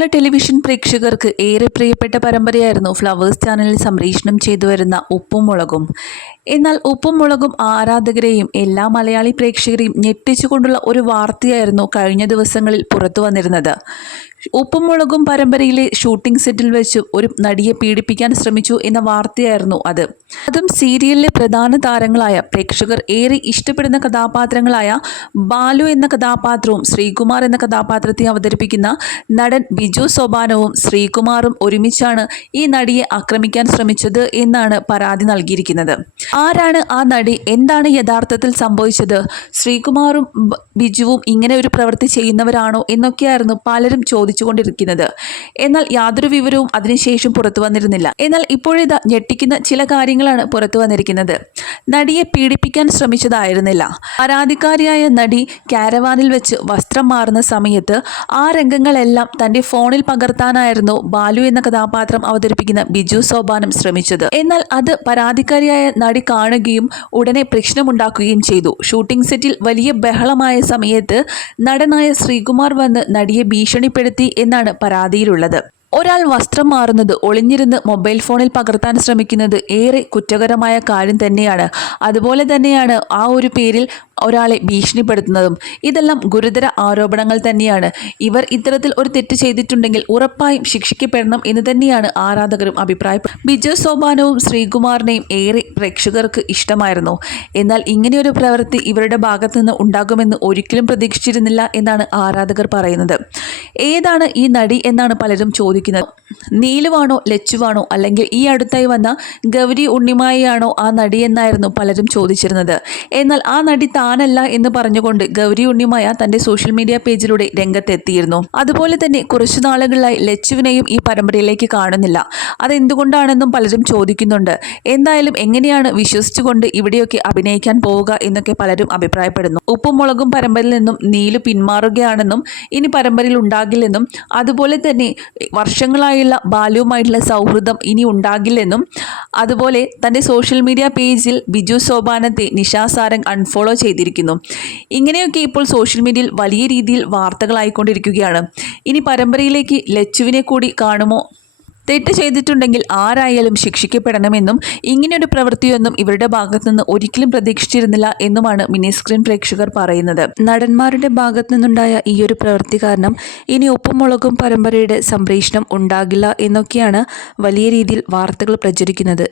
മലയാള television പ്രേക്ഷകർക്ക് ഏറെ പ്രിയപ്പെട്ട പരമ്പരയായിരുന്നു ഫ്ലവേഴ്സ് ചാനലിൽ സംപ്രേഷണം ചെയ്തു വരുന്ന ഉപ്പും മുളകും. എന്നാൽ ഉപ്പും മുളകും ആരാധകരെയും എല്ലാ മലയാളി പ്രേക്ഷകരെയും ഞെട്ടിച്ചുകൊണ്ടുള്ള ഒരു വാർത്തയായിരുന്നു കഴിഞ്ഞ ദിവസങ്ങളിൽ പുറത്തു വന്നിരുന്നത്. ഉപ്പും മുളകും പരമ്പരയിലെ ഷൂട്ടിംഗ് സെറ്റിൽ വെച്ച് ഒരു നടിയെ പീഡിപ്പിക്കാൻ ശ്രമിച്ചു എന്ന വാർത്തയായിരുന്നു അത്. അതും സീരിയലിലെ പ്രധാന താരങ്ങളായ പ്രേക്ഷകർ ഏറെ ഇഷ്ടപ്പെടുന്ന കഥാപാത്രങ്ങളായ ബാലു എന്ന കഥാപാത്രവും ശ്രീകുമാർ എന്ന കഥാപാത്രത്തെ അവതരിപ്പിക്കുന്ന നടൻ ബിജു സോപാനവും ശ്രീകുമാറും ഒരുമിച്ചാണ് ഈ നടിയെ ആക്രമിക്കാൻ ശ്രമിച്ചത് എന്നാണ് പരാതി നൽകിയിരിക്കുന്നത്. ആരാണ് ആ നടി? എന്താണ് യഥാർത്ഥത്തിൽ സംഭവിച്ചത്? ശ്രീകുമാറും ബിജുവും ഇങ്ങനെ ഒരു പ്രവൃത്തി ചെയ്യുന്നവരാണോ എന്നൊക്കെയായിരുന്നു പലരും ചോദിച്ചുകൊണ്ടിരിക്കുന്നത്. എന്നാൽ യാതൊരു വിവരവും അതിനുശേഷം പുറത്തു വന്നിരുന്നില്ല. എന്നാൽ ഇപ്പോഴിതാ ഞെട്ടിക്കുന്ന ചില കാര്യങ്ങളാണ് പുറത്തു വന്നിരിക്കുന്നത്. നടിയെ പീഡിപ്പിക്കാൻ ശ്രമിച്ചതായിരുന്നില്ല. പരാതിക്കാരിയായ നടി കാരവാനിൽ വെച്ച് വസ്ത്രം മാറുന്ന സമയത്ത് ആ രംഗങ്ങളെല്ലാം തന്റെ ഫോണിൽ പകർത്താനായിരുന്നു ബാലു എന്ന കഥാപാത്രം അവതരിപ്പിക്കുന്ന ബിജു സോപാനം ശ്രമിച്ചത്. എന്നാൽ അത് പരാതിക്കാരിയായ നടി കാണുകയും ഉടനെ പ്രശ്നമുണ്ടാക്കുകയും ചെയ്തു. ഷൂട്ടിംഗ് സെറ്റിൽ വലിയ ബഹളമായ സമയത്ത് നടനായ ശ്രീകുമാർ വന്ന് നടിയെ ഭീഷണിപ്പെടുത്തി എന്നാണ് പരാതിയിലുള്ളത്. ഒരാൾ വസ്ത്രം മാറുന്നത് ഒളിഞ്ഞിരുന്ന് മൊബൈൽ ഫോണിൽ പകർത്താൻ ശ്രമിക്കുന്നത് ഏറെ കുറ്റകരമായ കാര്യം തന്നെയാണ്. അതുപോലെ തന്നെയാണ് ആ ഒരു പേരിൽ ഒരാളെ ഭീഷണിപ്പെടുത്തുന്നതും. ഇതെല്ലാം ഗുരുതര ആരോപണങ്ങൾ തന്നെയാണ്. ഇവർ ഇത്തരത്തിൽ ഒരു തെറ്റ് ചെയ്തിട്ടുണ്ടെങ്കിൽ ഉറപ്പായും ശിക്ഷിക്കപ്പെടണം എന്ന് തന്നെയാണ് ആരാധകരും അഭിപ്രായപ്പെടുന്നത്. ബിജു സോപാനവും ശ്രീകുമാറിനെയും ഏറെ പ്രേക്ഷകർക്ക് ഇഷ്ടമായിരുന്നു. എന്നാൽ ഇങ്ങനെയൊരു പ്രവൃത്തി ഇവരുടെ ഭാഗത്തു നിന്ന് ഉണ്ടാകുമെന്ന് ഒരിക്കലും പ്രതീക്ഷിച്ചിരുന്നില്ല എന്നാണ് ആരാധകർ പറയുന്നത്. ഏതാണ് ഈ നടി എന്നാണ് പലരും ചോദിക്കുന്നത് നീലുവാണോ ലച്ചുവാണോ അല്ലെങ്കിൽ ഈ അടുത്തായി വന്ന ഗൗരി ഉണ്ണിമായിയാണോ ആ നടി എന്നായിരുന്നു പലരും ചോദിച്ചിരുന്നത്. എന്നാൽ ആ നടി താനല്ല എന്ന് പറഞ്ഞുകൊണ്ട് ഗൗരി ഉണ്ണിമായ തന്റെ സോഷ്യൽ മീഡിയ പേജിലൂടെ രംഗത്തെത്തിയിരുന്നു. അതുപോലെ തന്നെ കുറച്ചു നാളുകളിലായി ലച്ചുവിനെയും ഈ പരമ്പരയിലേക്ക് കാണുന്നില്ല. അതെന്തുകൊണ്ടാണെന്നും പലരും ചോദിക്കുന്നുണ്ട്. എന്തായാലും എങ്ങനെയാണ് വിശ്വസിച്ചുകൊണ്ട് ഇവിടെയൊക്കെ അഭിനയിക്കാൻ പോവുക എന്നൊക്കെ പലരും അഭിപ്രായപ്പെടുന്നു. ഉപ്പും മുളകും പരമ്പരയിൽ നിന്നും നീലു പിന്മാറുകയാണെന്നും ഇനി പരമ്പരയിൽ ഉണ്ടാകില്ലെന്നും അതുപോലെ തന്നെ വർഷങ്ങളായുള്ള ബാലുവുമായിട്ടുള്ള സൗഹൃദം ഇനി ഉണ്ടാകില്ലെന്നും അതുപോലെ തന്റെ സോഷ്യൽ മീഡിയ പേജിൽ ബിജു സോപാനത്തെ നിഷാ സാരംഗ് അൺഫോളോ ചെയ്തിരിക്കുന്നു. ഇങ്ങനെയൊക്കെ ഇപ്പോൾ സോഷ്യൽ മീഡിയയിൽ വലിയ രീതിയിൽ വാർത്തകളായിക്കൊണ്ടിരിക്കുകയാണ്. ഇനി പരമ്പരയിലേക്ക് ലച്ചുവിനെ കൂടി കാണുമോ? തെറ്റ് ചെയ്തിട്ടുണ്ടെങ്കിൽ ആരായാലും ശിക്ഷിക്കപ്പെടണമെന്നും ഇങ്ങനെയൊരു പ്രവൃത്തിയൊന്നും ഇവരുടെ ഭാഗത്തു നിന്ന് ഒരിക്കലും പ്രതീക്ഷിച്ചിരുന്നില്ല എന്നുമാണ് മിനി സ്ക്രീൻ പ്രേക്ഷകർ പറയുന്നത്. നടന്മാരുടെ ഭാഗത്തു നിന്നുണ്ടായ ഈ ഒരു പ്രവൃത്തി കാരണം ഇനി ഉപ്പും മുളകും പരമ്പരയുടെ സംപ്രേഷണം ഉണ്ടാകില്ല എന്നൊക്കെയാണ് വലിയ രീതിയിൽ വാർത്തകൾ പ്രചരിക്കുന്നത്.